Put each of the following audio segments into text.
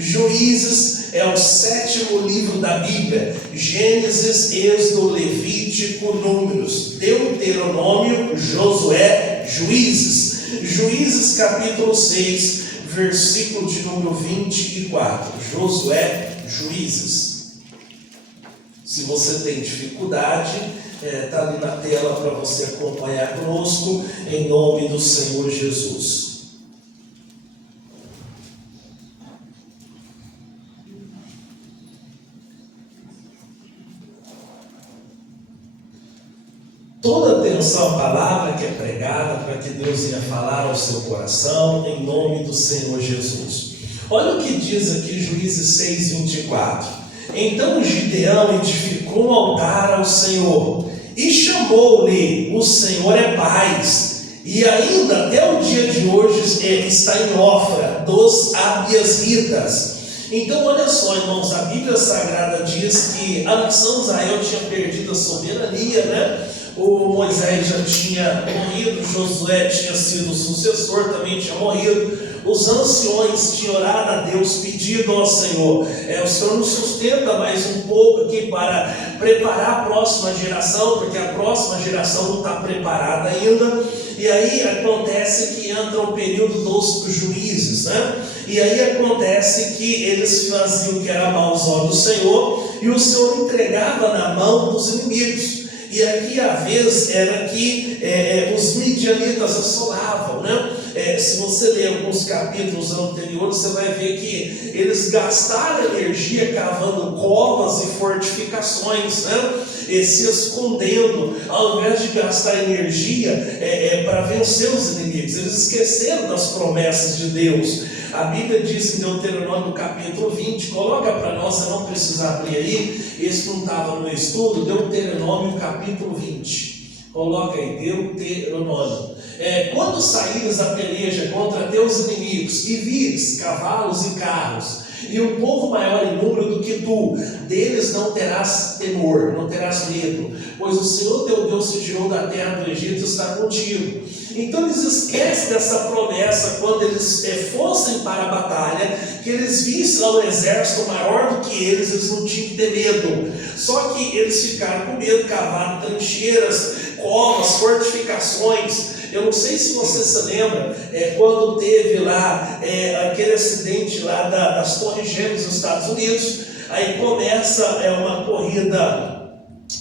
Juízes é o 7º livro da Bíblia. Gênesis, Êxodo, Levítico, Números, Deuteronômio, Josué, Juízes. Juízes capítulo 6, versículo de número 24. Josué, Juízes. Se você tem dificuldade, está ali na tela para você acompanhar conosco, em nome do Senhor Jesus. Toda atenção à palavra que é pregada, para que Deus venha falar ao seu coração, em nome do Senhor Jesus. Olha o que diz aqui Juízes 6, 24. Então Gideão edificou um altar ao Senhor e chamou-lhe: o Senhor é paz. E ainda até o dia de hoje está em Ofra dos Abiezritas. Então olha só, irmãos, a Bíblia Sagrada diz que a nação de Israel tinha perdido a soberania, né? O Moisés já tinha morrido, Josué tinha sido o sucessor, também tinha morrido. Os anciões tinham orado a Deus, pedido ao Senhor: o Senhor nos sustenta mais um pouco aqui para preparar a próxima geração, porque a próxima geração não está preparada ainda. E aí acontece que entra o período dos juízes, né? E aí acontece que eles faziam o que era mal aos olhos do Senhor, e o Senhor entregava na mão dos inimigos. E aqui a vez era que os midianitas assolavam, né? Se você ler alguns capítulos anteriores, você vai ver que eles gastaram energia cavando covas e fortificações, né? E se escondendo, ao invés de gastar energia para vencer os inimigos. Eles esqueceram das promessas de Deus. A Bíblia diz em Deuteronômio capítulo 20, coloca para nós, você não precisa abrir aí, esse não estava no meu estudo, Deuteronômio capítulo 20, coloca aí, Deuteronômio. Quando saíres a peleja contra teus inimigos e vires cavalos e carros, e um povo maior em número do que tu, deles não terás temor, não terás medo, pois o Senhor teu Deus te tirou da terra do Egito e está contigo. Então eles esquecem dessa promessa quando eles fossem para a batalha, que eles vissem lá um exército maior do que eles não tinham que ter medo. Só que eles ficaram com medo, cavaram trincheiras, covas, fortificações. Eu não sei se você se lembra, quando teve lá aquele acidente lá das Torres Gêmeas nos Estados Unidos, aí começa uma corrida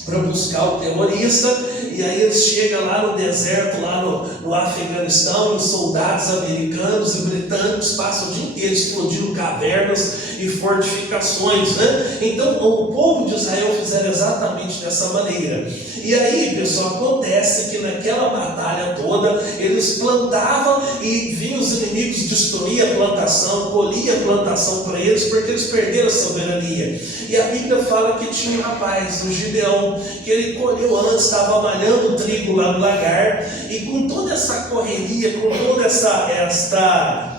para buscar o terrorista, e aí eles chegam lá no deserto, lá no Afeganistão, e os soldados americanos e britânicos passam o dia inteiro explodindo cavernas e fortificações, né? Então o povo de Israel fizeram exatamente dessa maneira. E aí, pessoal, acontece que naquela batalha toda, eles plantavam e vinham os inimigos destruir a plantação, colhia a plantação para eles, porque eles perderam a soberania. E a Bíblia fala que tinha um rapaz, o Gideão, que ele colheu antes, estava malhando trigo lá no lagar, e com toda essa correria, com toda esta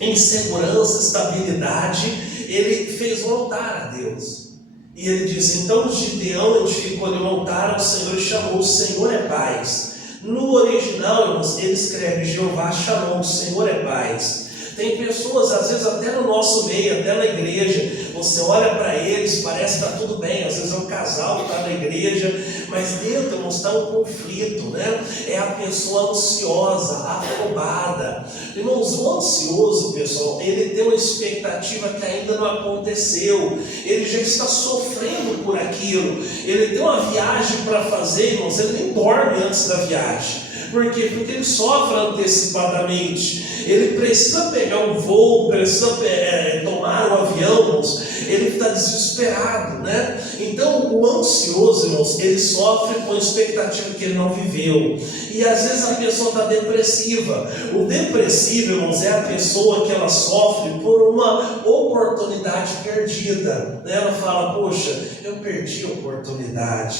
insegurança, estabilidade, ele fez um altar a Deus. E ele diz: então Gideão edificou um altar ao Senhor e chamou: o Senhor é paz. No original, irmãos, ele escreve: Jeová Shalom, o Senhor é paz. Tem pessoas, às vezes até no nosso meio, até na igreja, você olha para eles, parece que está tudo bem, às vezes é um casal que está na igreja, mas dentro não está um conflito, né? É a pessoa ansiosa, afobada. Irmãos, o ansioso, pessoal, ele tem uma expectativa que ainda não aconteceu, ele já está sofrendo por aquilo, ele tem uma viagem para fazer, irmãos, ele nem dorme antes da viagem. Por quê? Porque ele sofre antecipadamente. Ele precisa pegar um voo, precisa tomar um avião, irmãos. Ele está desesperado, né? Então, o ansioso, irmãos, ele sofre com a expectativa que ele não viveu. E às vezes a pessoa está depressiva. O depressivo, irmãos, é a pessoa que ela sofre por uma oportunidade perdida. Ela fala: poxa, eu perdi a oportunidade.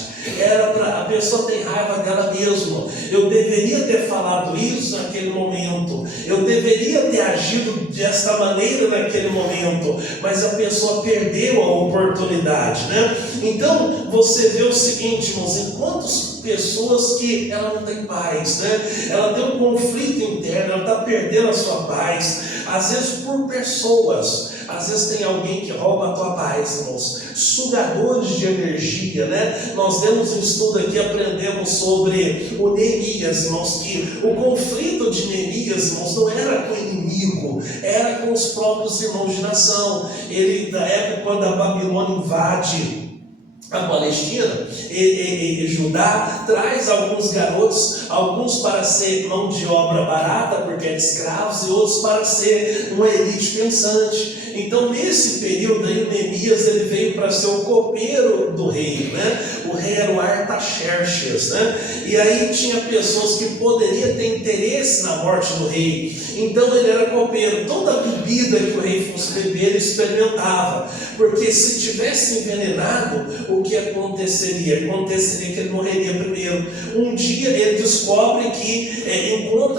A pessoa tem raiva dela mesma. Eu deveria ter falado isso naquele momento. Eu deveria ter agido desta maneira naquele momento. Mas a pessoa perdeu a oportunidade, né? Então, você vê o seguinte, irmãos, enquanto pessoas que ela não tem paz, né? Ela tem um conflito interno, ela está perdendo a sua paz. às vezes por pessoas. Às vezes tem alguém que rouba a tua paz, irmãos. Sugadores de energia, né? Nós demos um estudo aqui, aprendemos sobre o Neemias, irmãos, que o conflito de Neemias, irmãos, não era com o inimigo, era com os próprios irmãos de nação. Ele, na época, quando a Babilônia invade a Palestina, e Judá, traz alguns garotos, alguns para ser mão de obra barata, porque é de escravos, e outros para ser uma elite pensante. Então, nesse período aí, Neemias, ele veio para ser o copeiro do rei, né? O rei era o Artaxerxes, né? E aí tinha pessoas que poderiam ter interesse na morte do rei. Então ele era copeiro. Toda bebida que o rei fosse beber, ele experimentava. Porque se tivesse envenenado, o que aconteceria? Aconteceria que ele morreria primeiro. Um dia ele descobre que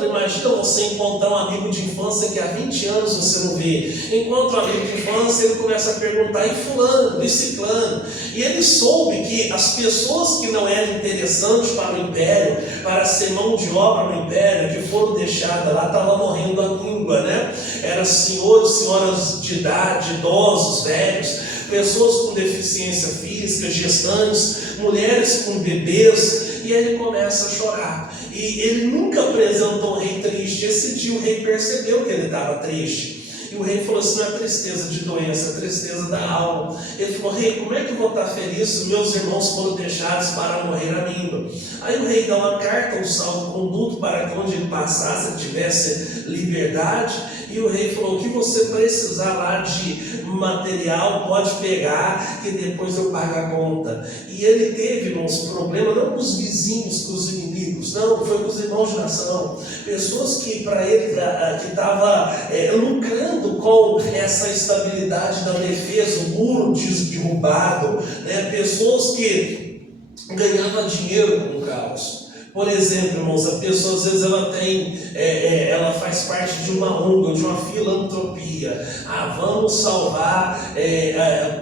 imagina você encontrar um amigo de infância que há 20 anos você não vê. Encontra um amigo de infância, ele começa a perguntar, e fulano, e ciclano. E ele soube que as pessoas que não eram interessantes para o império, para ser mão de obra no império, que foram deixadas lá, estavam morrendo à língua, né? Eram senhores, senhoras de idade, idosos, velhos, pessoas com deficiência física, gestantes, mulheres com bebês, e ele começa a chorar. E ele nunca apresentou o rei triste. Esse dia o rei percebeu que ele estava triste. E o rei falou assim, não é tristeza de doença, é tristeza da alma. Ele falou, rei, como é que eu vou estar feliz se meus irmãos foram deixados para morrer à míngua? Aí o rei dá uma carta, um salvo-conduto, para que onde ele passasse, ele tivesse liberdade. E o rei falou, o que você precisar lá de material, pode pegar, que depois eu pago a conta. E ele teve, irmãos, problema não com os vizinhos, com os inimigos, não, foi com os irmãos de nação. Pessoas que para ele, que estavam lucrando com essa estabilidade da defesa, o muro derrubado, né? Pessoas que ganhavam dinheiro com o caos. Por exemplo, irmãos, a pessoa às vezes ela faz parte de uma ONG, de uma filantropia. Vamos salvar,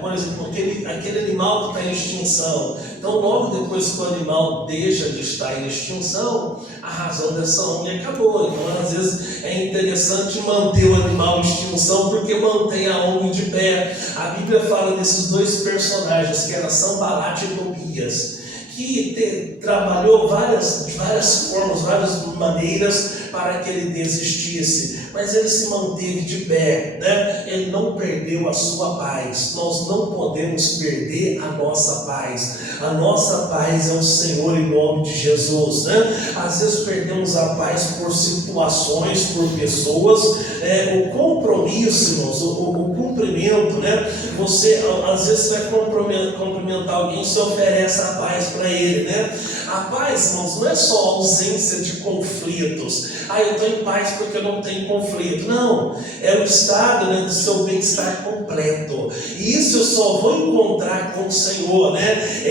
por exemplo, aquele animal que está em extinção. Então, logo depois que o animal deixa de estar em extinção, a razão dessa ONG acabou. Então, às vezes é interessante manter o animal em extinção porque mantém a ONG de pé. A Bíblia fala desses dois personagens, que eram Sanbalat e Tobias, que trabalhou de várias formas, várias maneiras para que ele desistisse, mas ele se manteve de pé, né? Ele não perdeu a sua paz. Nós não podemos perder a nossa paz. A nossa paz é o Senhor em nome de Jesus, né? Às vezes perdemos a paz por situações, por pessoas, o compromisso, irmãos, o cumprimento, né? Você às vezes vai cumprimentar alguém, você oferece a paz para ele, né? A paz, irmãos, não é só ausência de conflitos. Eu estou em paz porque eu não tenho conflito. Não, é o estado, né, do seu bem-estar completo. E isso eu só vou encontrar com o Senhor, né?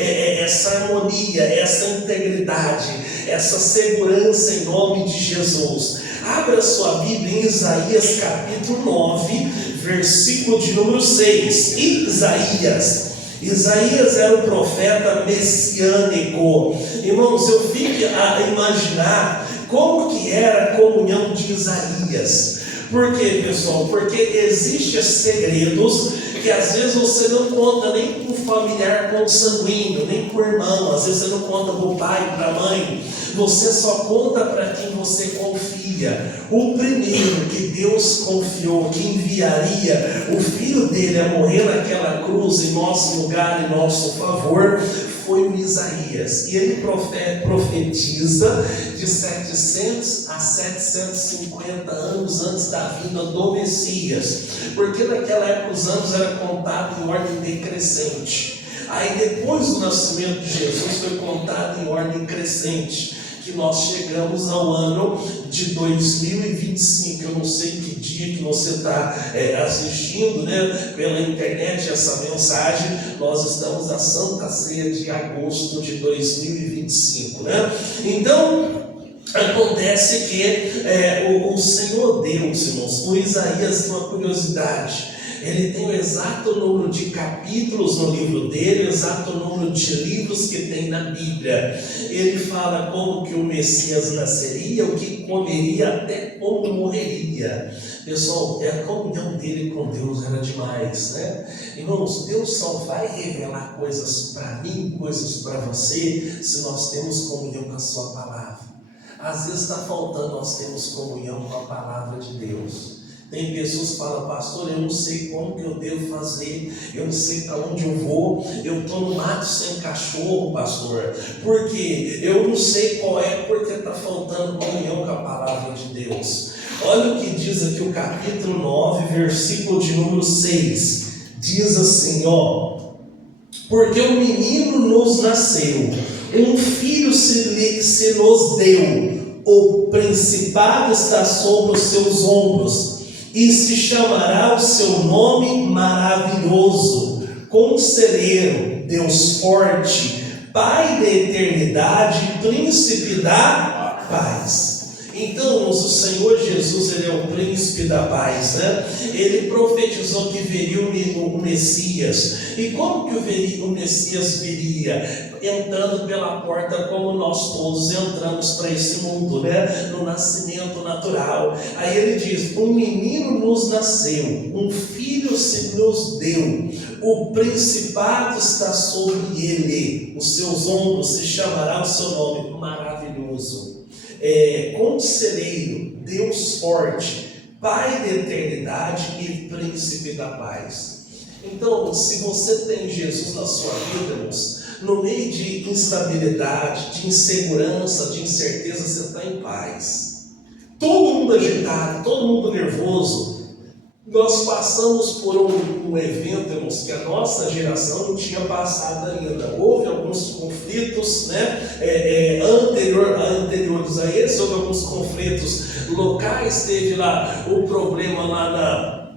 Essa harmonia, essa integridade, essa segurança em nome de Jesus. Abra sua Bíblia em Isaías capítulo 9, versículo de número 6. Isaías era um profeta messiânico. Irmãos, eu fico a imaginar como que era a comunhão de Isaías. Por quê, pessoal? Porque existem segredos que às vezes você não conta nem com o familiar consanguíneo, nem com o irmão. Às vezes você não conta para o pai, para a mãe. Você só conta para quem você confia. O primeiro que Deus confiou, que enviaria o filho dele a morrer naquela cruz em nosso lugar, em nosso favor, foi o Isaías. E ele profetiza de 700 a 750 anos antes da vinda do Messias, porque naquela época os anos eram contados em ordem decrescente. Aí depois do nascimento de Jesus foi contado em ordem crescente, que nós chegamos ao ano de 2025. Eu não sei que dia que você está assistindo, né, pela internet essa mensagem. Nós estamos na Santa Ceia de agosto de 2025, né? Então acontece que o Senhor Deus, irmãos, o Isaías tem uma curiosidade. Ele tem o exato número de capítulos no livro dele, o exato número de livros que tem na Bíblia. Ele fala como que o Messias nasceria, o que comeria, até como morreria. Pessoal, a comunhão dele com Deus era demais, né? Irmãos, Deus só vai revelar coisas para mim, coisas para você, se nós temos comunhão com a sua palavra. Às vezes está faltando nós termos comunhão com a palavra de Deus. Tem pessoas que falam: pastor, eu não sei como que eu devo fazer, eu não sei para onde eu vou, eu estou no mato sem cachorro, pastor, porque eu não sei qual é, porque está faltando comunhão com a palavra de Deus. Olha o que diz aqui o capítulo 9, versículo de número 6, diz assim, porque um menino nos nasceu, um filho se nos deu, o principado está sobre os seus ombros, e se chamará o seu nome maravilhoso, Conselheiro, Deus forte, Pai da eternidade, Príncipe da paz. Então, o Senhor Jesus, ele é o príncipe da paz, né? Ele profetizou que viria o Messias. E como que o Messias viria? Entrando pela porta, como nós todos entramos para esse mundo, né? No nascimento natural. Aí ele diz: um menino nos nasceu, um filho se nos deu, o principado está sobre ele, os seus ombros se chamará o seu nome maravilhoso. Conselheiro, Deus forte, Pai da eternidade e Príncipe da paz. Então, se você tem Jesus na sua vida, irmãos, no meio de instabilidade, de insegurança, de incerteza, você está em paz. Todo mundo agitado, todo mundo nervoso. Nós passamos por um evento, irmãos, que a nossa geração não tinha passado ainda. Houve alguns conflitos, né, anteriores a esse, houve alguns conflitos locais. Teve lá o problema lá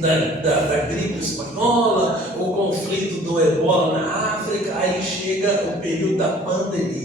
da gripe espanhola, o conflito do ebola na África, aí chega o período da pandemia.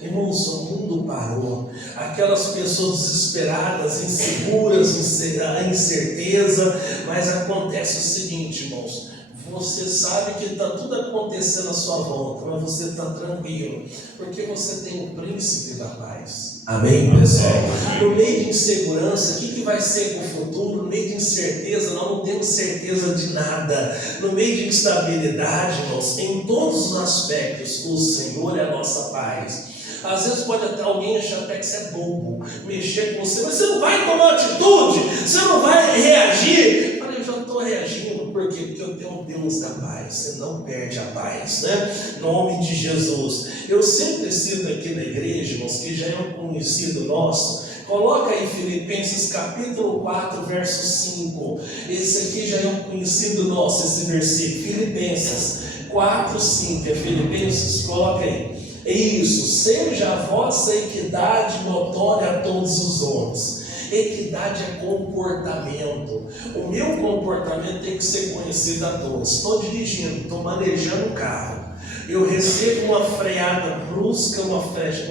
Irmãos, o mundo parou, aquelas pessoas desesperadas, inseguras, a incerteza, mas acontece o seguinte, irmãos, você sabe que está tudo acontecendo à sua volta, mas você está tranquilo, porque você tem o príncipe da paz. Amém, pessoal? No meio de insegurança, o que vai ser com o futuro? No meio de incerteza, nós não temos certeza de nada. No meio de instabilidade, irmãos, em todos os aspectos, o Senhor é a nossa paz. Às vezes pode até alguém achar até que você é bobo, mexer com você, mas você não vai tomar atitude, você não vai reagir. Eu falei: eu já estou reagindo. Por quê? Porque eu tenho um Deus da paz. Você não perde a paz, né? Em nome de Jesus. Eu sempre cito aqui na igreja, irmãos, que já é um conhecido nosso. Coloca aí Filipenses capítulo 4, verso 5. Esse aqui já é um conhecido nosso, esse versículo. Filipenses 4, 5. É Filipenses? Coloca aí. Isso, seja a vossa equidade notória a todos os homens. Equidade é comportamento. O meu comportamento tem que ser conhecido a todos. Estou dirigindo, estou manejando o carro. Eu recebo uma freada brusca, uma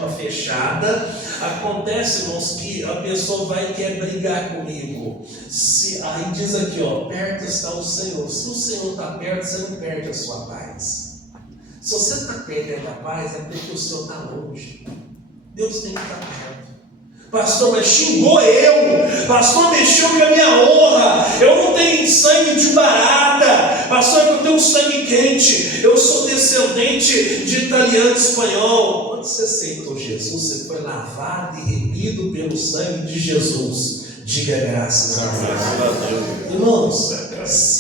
fechada. Acontece, irmãos, que a pessoa vai querer brigar comigo. Aí diz aqui, perto está o Senhor. Se o Senhor está perto, você não perde a sua paz. Se você está perdendo a paz, é porque o Senhor está longe. Deus tem que estar perto. Pastor, mas xingou eu. Pastor, mexeu com a minha honra. Eu não tenho sangue de barata. Pastor, eu tenho sangue quente. Eu sou descendente de italiano e espanhol. Quando você aceitou Jesus, você foi lavado e remido pelo sangue de Jesus. Diga graças a Deus. Irmãos,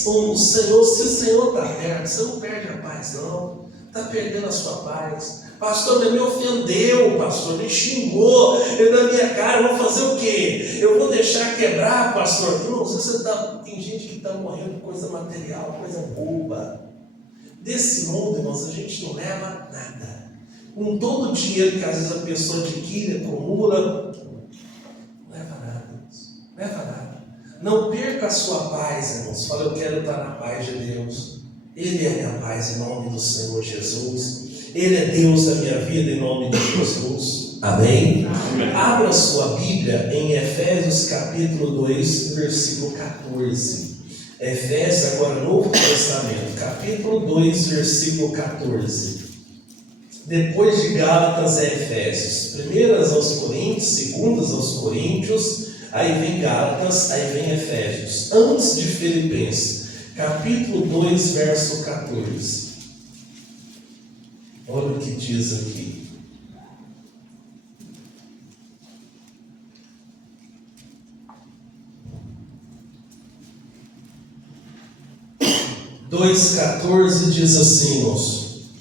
o Senhor, se o Senhor está perto, você não perde a paz, não. Está perdendo a sua paz. Pastor, ele me ofendeu, pastor, me xingou, eu na minha cara, eu vou fazer o quê? Eu vou deixar quebrar, pastor? Não, tem gente que está morrendo por coisa material, coisa boba. Desse mundo, irmãos, a gente não leva nada. Com todo o dinheiro que às vezes a pessoa adquire, acumula, não leva nada, irmãos. Não leva nada. Não perca a sua paz, irmãos. Fala: eu quero estar na paz de Deus. Ele é a minha paz em nome do Senhor Jesus. Ele é Deus da minha vida em nome de Jesus. Amém? Amém. Abra sua Bíblia em Efésios capítulo 2, versículo 14. Efésios, agora Novo Testamento, capítulo 2, versículo 14. Depois de Gálatas é Efésios. Primeiras aos Coríntios, segundas aos Coríntios, aí vem Gálatas, aí vem Efésios. Antes de Filipenses, capítulo 2, verso 14. Olha o que diz aqui. Dois 14 diz assim, moço: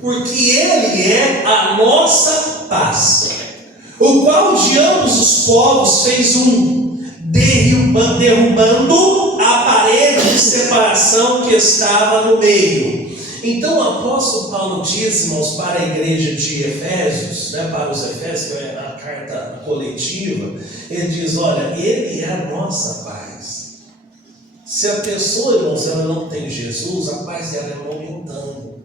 porque Ele é a nossa paz, o qual de ambos os povos fez um, derrubando a parede de separação que estava no meio. Então o apóstolo Paulo diz, irmãos, para a igreja de Efésios, para os Efésios, que é a carta coletiva, ele diz: olha, Ele é a nossa paz. Se a pessoa, irmãos, ela não tem Jesus, a paz dela é momentânea.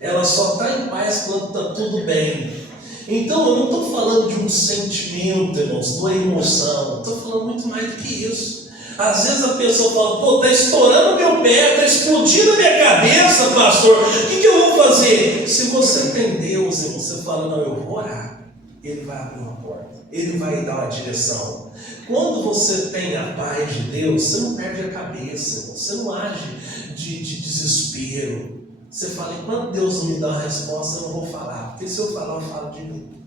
Ela só está em paz quando está tudo bem. Então eu não estou falando de um sentimento, irmãos, de uma emoção. Estou falando muito mais do que isso. Às vezes a pessoa fala: pô, está estourando meu pé, está explodindo a minha cabeça, pastor, o que eu vou fazer? Se você tem Deus, irmão, você fala: não, eu vou orar. Ele vai abrir uma porta, Ele vai dar uma direção. Quando você tem a paz de Deus, você não perde a cabeça, irmão. Você não age de desespero. Você fala: enquanto Deus não me dá uma resposta, eu não vou falar, porque se eu falar, eu falo de mim.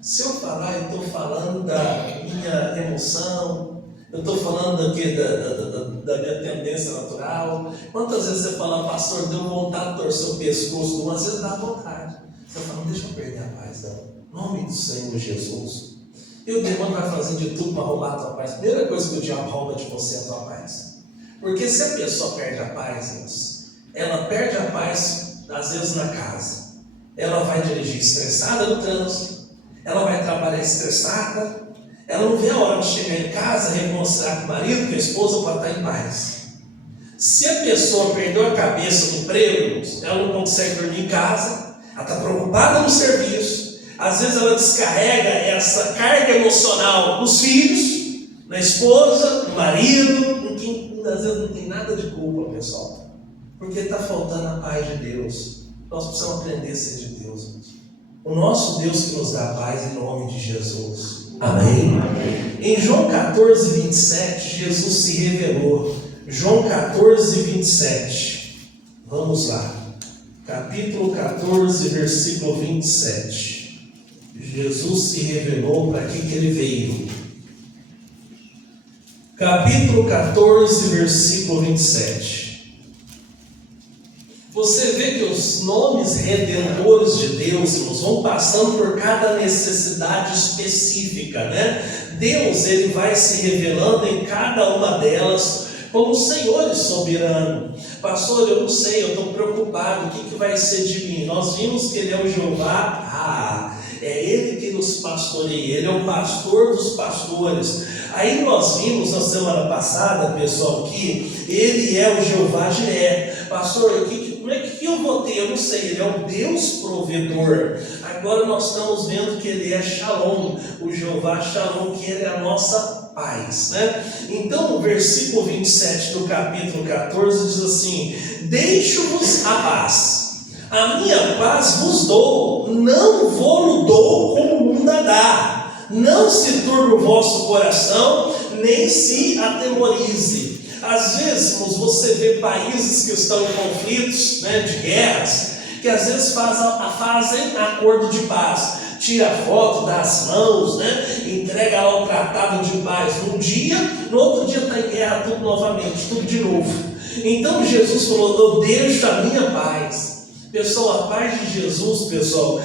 Se eu falar, eu estou falando da minha emoção, eu estou falando da minha tendência natural. Quantas vezes você fala: pastor, deu vontade de torcer o pescoço? Às vezes dá vontade. Você fala: não deixa eu perder a paz, não. Em nome do Senhor Jesus. E o demônio vai fazer de tudo para roubar a tua paz. A primeira coisa que o diabo rouba de você é a tua paz. Porque se a pessoa perde a paz, irmãos, ela perde a paz, às vezes, na casa. Ela vai dirigir estressada no trânsito, ela vai trabalhar estressada, ela não vê a hora de chegar em casa, reconstruir com o marido, com a esposa, para estar em paz. Se a pessoa perdeu a cabeça no emprego, ela não consegue dormir em casa, ela está preocupada no serviço. Às vezes ela descarrega essa carga emocional nos filhos, na esposa, no marido, às vezes não tem nada de culpa, pessoal, porque está faltando a paz de Deus. Nós precisamos aprender a ser de Deus. O nosso Deus que nos dá paz, em nome de Jesus. Amém? Em João 14, 27, Jesus se revelou. João 14, 27. Vamos lá. Capítulo 14, versículo 27. Jesus se revelou. Para que ele veio? Capítulo 14, versículo 27. Você vê que os nomes redentores de Deus, irmãos, vão passando por cada necessidade específica, né? Deus, ele vai se revelando em cada uma delas como Senhor e soberano. Pastor, eu não sei, eu estou preocupado, o que vai ser de mim? Nós vimos que ele é o Jeová, é Ele que nos pastoreia, Ele é o pastor dos pastores. Aí nós vimos na semana passada, pessoal, que Ele é o Jeová Jiré. Pastor, como é que eu vou ter? Eu não sei, Ele é o Deus provedor. Agora nós estamos vendo que Ele é Shalom, o Jeová Shalom, que Ele é a nossa paz, né? Então o versículo 27 do capítulo 14 diz assim: deixo-vos a paz. A minha paz vos dou, não vou-lo dou como o mundo a dá. Não se turbe o vosso coração, nem se atemorize. Às vezes, você vê países que estão em conflitos, né, de guerras, que às vezes fazem acordo de paz. Tira a foto das mãos, né, entrega lá o tratado de paz num dia, no outro dia está em guerra tudo novamente, tudo de novo. Então Jesus falou: eu deixo a minha paz. Pessoal, a paz de Jesus, pessoal,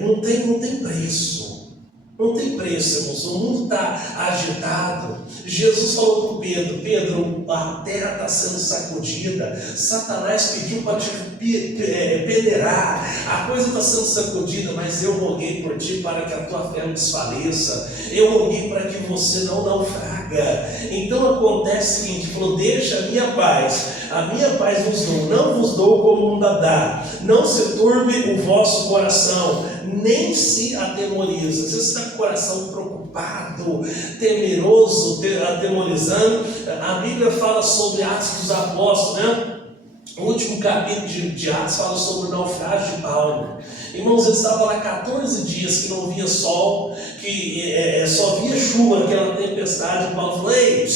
não tem preço. Não tem preço, irmãos. O mundo está agitado. Jesus falou com Pedro: Pedro, a terra está sendo sacudida. Satanás pediu para te peneirar. A coisa está sendo sacudida, mas eu roguei por ti para que a tua fé não desfaleça. Eu roguei para que você não naufraga. carga. Então acontece o seguinte, falou, deixa a minha paz vos dou, não vos dou como o mundo dá, não se turbe o vosso coração, nem se atemoriza. Você está com o coração preocupado, temeroso, atemorizando. A Bíblia fala sobre Atos dos Apóstolos, né? O último capítulo de Atos fala sobre o naufrágio de Paulo. Irmãos, ele estava lá 14 dias que não via sol, que só via chuva, aquela tempestade. O Paulo falou, ei,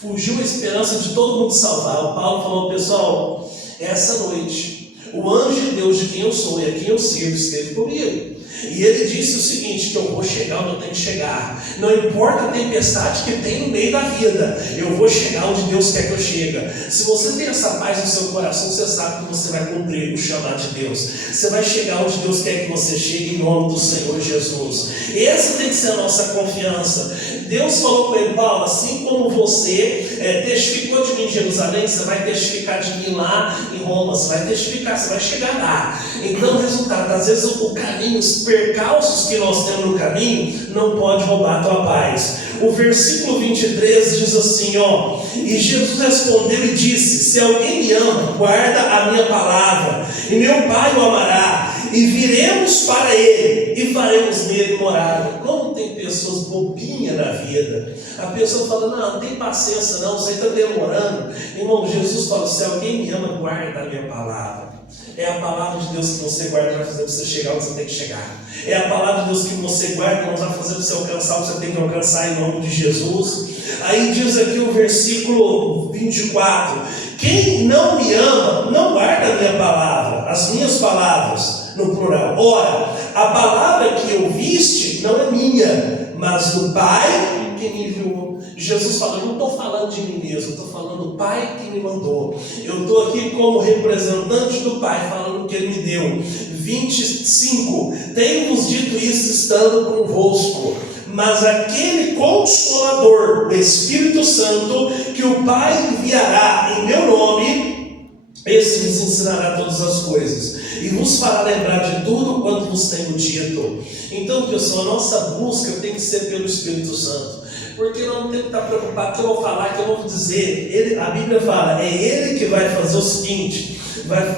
fugiu a esperança de todo mundo salvar. O Paulo falou, pessoal, essa noite, o anjo de Deus de quem eu sou e a quem eu sirvo esteve comigo. E ele disse o seguinte, que eu vou chegar onde eu tenho que chegar. Não importa a tempestade que tem no meio da vida, eu vou chegar onde Deus quer que eu chegue. Se você tem essa paz no seu coração, você sabe que você vai cumprir o chamado de Deus. Você vai chegar onde Deus quer que você chegue, em nome do Senhor Jesus. Essa tem que ser a nossa confiança. Deus falou com ele, Paulo, assim como você testificou de mim em Jerusalém, você vai testificar de mim lá em Roma. Você vai testificar, você vai chegar lá. Então, resultado, às vezes o caminho, os percalços que nós temos no caminho, não pode roubar a tua paz. O versículo 23 diz assim, ó, e Jesus respondeu e disse, se alguém me ama, guarda a minha palavra, e meu Pai o amará, e viremos para ele, e faremos nele morada. Como tem pessoas bobinhas na vida, a pessoa fala, não tem paciência não, você está demorando. Irmão, Jesus fala, se alguém me ama, guarda a minha palavra. É a palavra de Deus que você guarda, vai fazer você chegar onde você tem que chegar. É a palavra de Deus que você guarda, que vai fazer você alcançar o que você tem que alcançar, em nome de Jesus. Aí diz aqui o versículo 24, quem não me ama, não guarda a minha palavra, as minhas palavras, no plural. Ora, a palavra que ouviste não é minha, mas do Pai que me enviou. Jesus fala, eu não estou falando de mim mesmo, eu estou falando do Pai que me mandou. Eu estou aqui como representante do Pai, falando o que Ele me deu. 25, tenho-vos dito isso estando convosco, mas aquele Consolador, o Espírito Santo, que o Pai enviará em meu nome, esse vos ensinará todas as coisas, e vos fará lembrar de tudo quanto vos tenho dito. Então, pessoal, a nossa busca tem que ser pelo Espírito Santo. Porque nós não temos que estar preocupados que eu vou falar, que eu vou dizer. A Bíblia fala, é Ele que vai fazer o seguinte,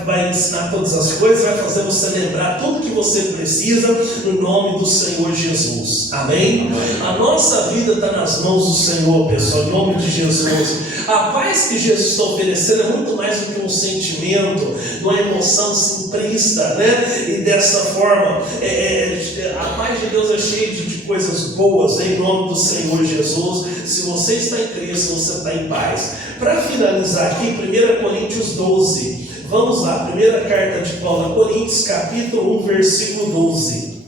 vai ensinar todas as coisas, vai fazer você lembrar tudo que você precisa, no nome do Senhor Jesus. Amém? A nossa vida está nas mãos do Senhor, pessoal, em nome de Jesus. A paz que Jesus está oferecendo é muito mais do que um sentimento, uma emoção simplista, né? E dessa forma, a paz de Deus é cheia de coisas boas, em nome do Senhor Jesus. Se você está em Cristo, você está em paz. Para finalizar aqui, 1 Coríntios 12. Vamos lá, primeira carta de Paulo a Coríntios, capítulo 1, versículo 12.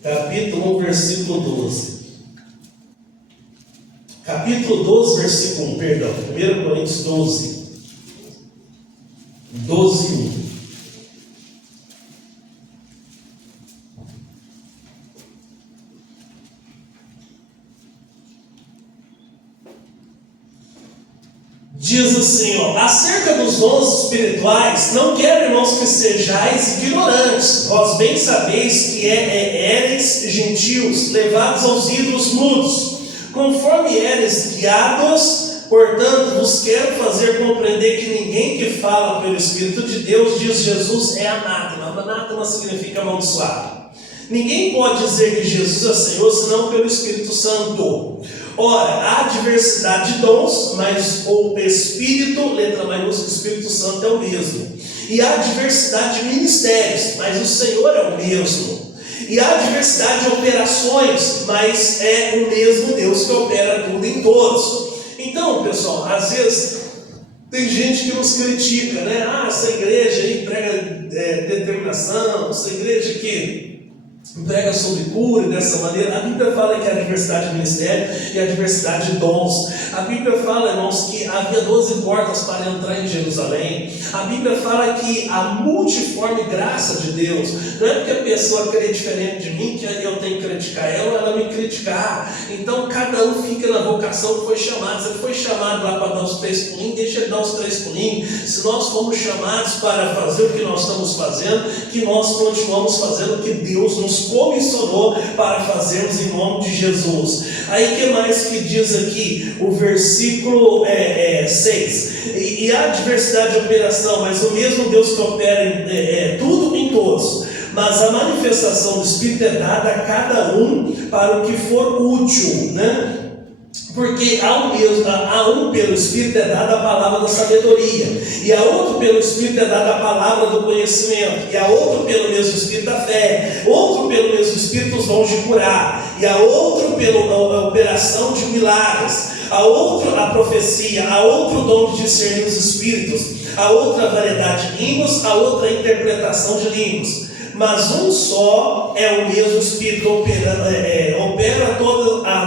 Capítulo 1, versículo 12. Capítulo 12, versículo 1, perdão. 1 Coríntios 12. 12, 1. Diz assim, ó, acerca dos dons espirituais, não quero, irmãos, que sejais ignorantes. Vós bem sabeis que éreis gentios, levados aos ídolos mudos, conforme éreis guiados. Portanto, vos quero fazer compreender que ninguém que fala pelo Espírito de Deus, diz Jesus, é anátema. Anátema significa amaldiçoado. Ninguém pode dizer que Jesus é Senhor, senão pelo Espírito Santo. Ora, há diversidade de dons, mas o Espírito, letra maiúscula, o Espírito Santo é o mesmo. E há diversidade de ministérios, mas o Senhor é o mesmo. E há diversidade de operações, mas é o mesmo Deus que opera tudo em todos. Então, pessoal, às vezes tem gente que nos critica, né? Ah, essa igreja aí prega determinação, essa igreja que prega sobre cura dessa maneira. A Bíblia fala que há diversidade de ministério e há diversidade de dons. A Bíblia fala, irmãos, que havia 12 portas para entrar em Jerusalém. A Bíblia fala que a multiforme graça de Deus, não é porque a pessoa crê diferente de mim que eu tenho que criticar ela ou ela me criticar. Então cada um fica na vocação que foi chamado. Se ele foi chamado lá para dar os 3 pulinhos, deixa ele dar os 3 pulinhos. Se nós fomos chamados para fazer o que nós estamos fazendo, que nós continuamos fazendo o que Deus nos nos comissionou para fazermos em nome de Jesus. Aí o que mais que diz aqui? O versículo 6. E há diversidade de operação, mas o mesmo Deus que opera tudo em todos. Mas a manifestação do Espírito é dada a cada um para o que for útil, né? Porque a um pelo Espírito é dada a palavra da sabedoria, e a outro pelo Espírito é dada a palavra do conhecimento, e a outro pelo mesmo Espírito a fé, outro pelo mesmo Espírito os dons de curar, e a outro pela operação de milagres, a outro a profecia, a outro dom de discernir os Espíritos, a outra variedade de línguas, a outra a interpretação de línguas. Mas um só é o mesmo Espírito, opera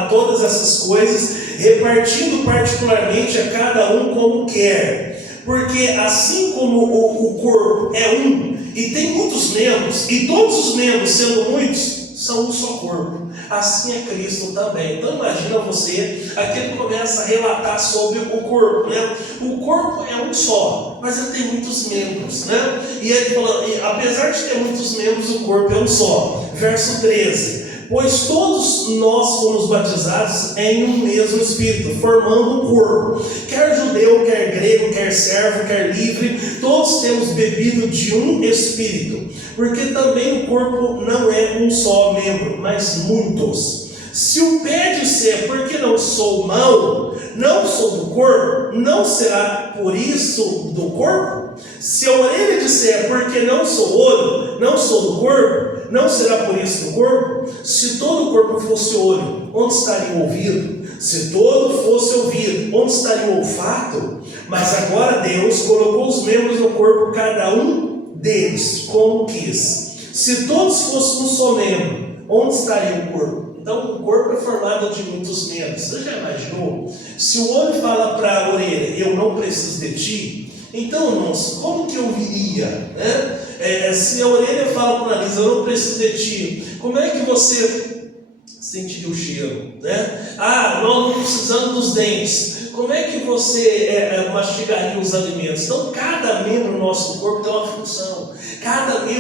todas essas coisas, repartindo particularmente a cada um como quer. Porque assim como o corpo é um, e tem muitos membros, e todos os membros, sendo muitos, são um só corpo, assim é Cristo também. Então imagina você, aqui ele começa a relatar sobre o corpo, né? O corpo é um só, mas ele tem muitos membros, né? E ele fala, apesar de ter muitos membros, o corpo é um só. Verso 13: pois todos nós fomos batizados em um mesmo Espírito, formando um corpo, quer judeu, quer grego, quer servo, quer livre, todos temos bebido de um Espírito, porque também o corpo não é um só membro, mas muitos. Se o pé disser, porque não sou mão, não sou do corpo, não será por isso do corpo? Se a orelha disser, porque não sou olho, não sou do corpo, não será por isso do corpo? Se todo o corpo fosse olho, onde estaria o ouvido? Se todo fosse ouvido, onde estaria o olfato? Mas agora Deus colocou os membros no corpo, cada um deles, como quis. Se todos fossem um só membro, onde estaria o corpo? Então o corpo é formado de muitos membros. Você já imaginou? Se o olho fala para a orelha, eu não preciso de ti, então, irmãos, como que eu viria, né? Se a orelha fala para o nariz, eu não preciso de ti, como é que você sentiria o cheiro, né? Nós não precisamos dos dentes, como é que você mastigaria os alimentos? Então cada membro do nosso corpo tem uma função, cada membro